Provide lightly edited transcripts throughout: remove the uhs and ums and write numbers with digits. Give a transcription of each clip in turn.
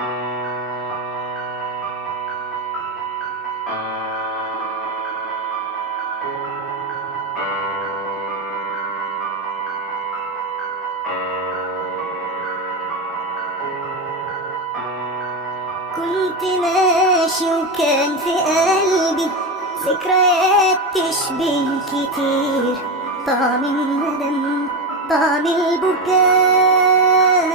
كنت ماشي وكان في قلبي ذكريات تشبه كتير، طعم الندم، طعم البكاء.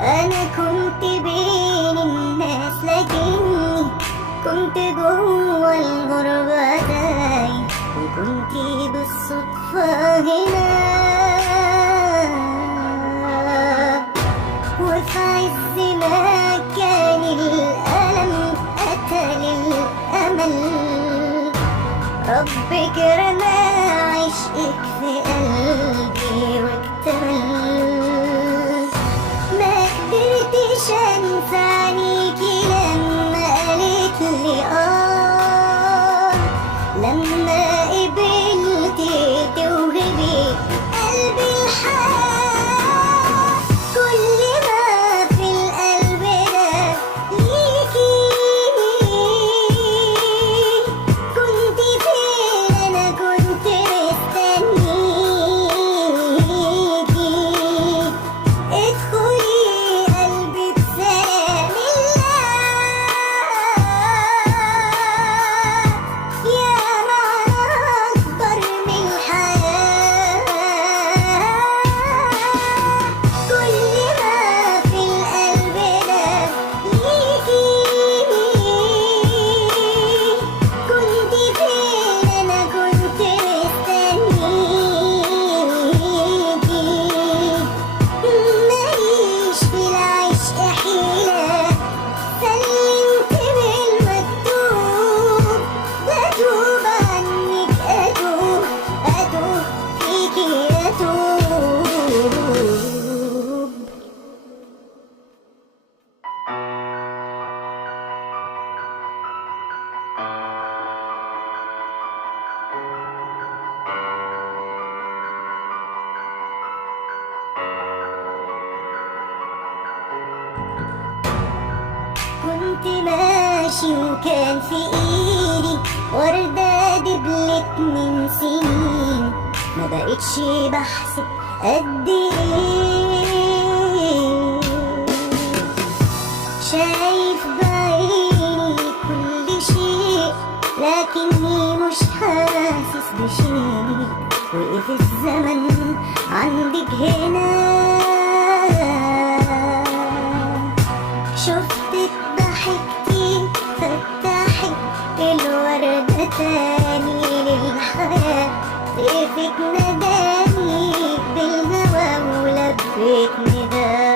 أنا كنت بين الناس لكني كنت جوا الغربة تايه، وكنت بالصدفة هنا. وفي عز ما كان الألم قتل الأمل، ربك رمى عشقك في قلبي واكتمل. ما قدرتش انسى عينيكي لما قالت لي لما قبلتي توهبي قلبي الحياة. كل ما في القلب ده ليكي، كنت فين انا كنت مستنيكي. ادخلي قلبي بسلام الله، يا معنى اكبر من الحياة. كل ما في القلب ده ليكي، كنت فين انا كنت مستنيكي. ماليش في العشق حيلة، سلمت بالمكتوب، بتوب عنك أتوب، أتوب فيكي أتوب. كنت ماشي وكان في ايدي وردة دبلت من سنين، ما بقتش بحسب قد ايه. شايف بعيني كل شيء لكني مش حاسس بشيء. وقف الزمن عندك هنا، شفتك ضحكتي فتحت الوردة تاني للحياة. طيفك نداني بالهوى ولبيت نداء.